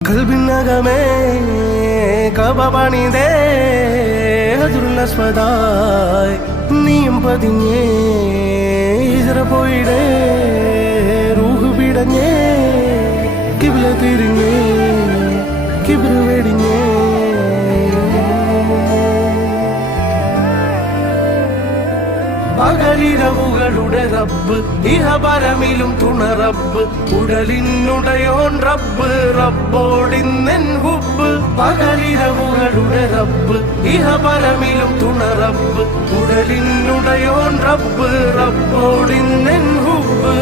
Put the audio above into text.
കൽബിനകമേ കബപണിതേ ഹജറുൽ നീയും പതിഞ്ഞേ ഹിജ്റ പോയിടേ റൂഹ് പിടഞ്ഞേ കിബ്ല തിരിഞ്ഞേ കിബ്ർ വെടിഞ്ഞേ പകലിരവുകളുടെ റബ്ബ് ഇഹപരമിലും തുണ റബ്ബ് ഉടലിനുടയോൻ റബ്ബ് റബ്ബോടിന്നെൻ ഹുബ്ബ് പകലിരവുകളുടെ റബ്ബ് ഇഹപരമിലും തുണ റബ്ബ് ഉടലിനുടയോൻ റബ്ബ് റബ്ബോടിന്നെൻ ഹുബ്ബ്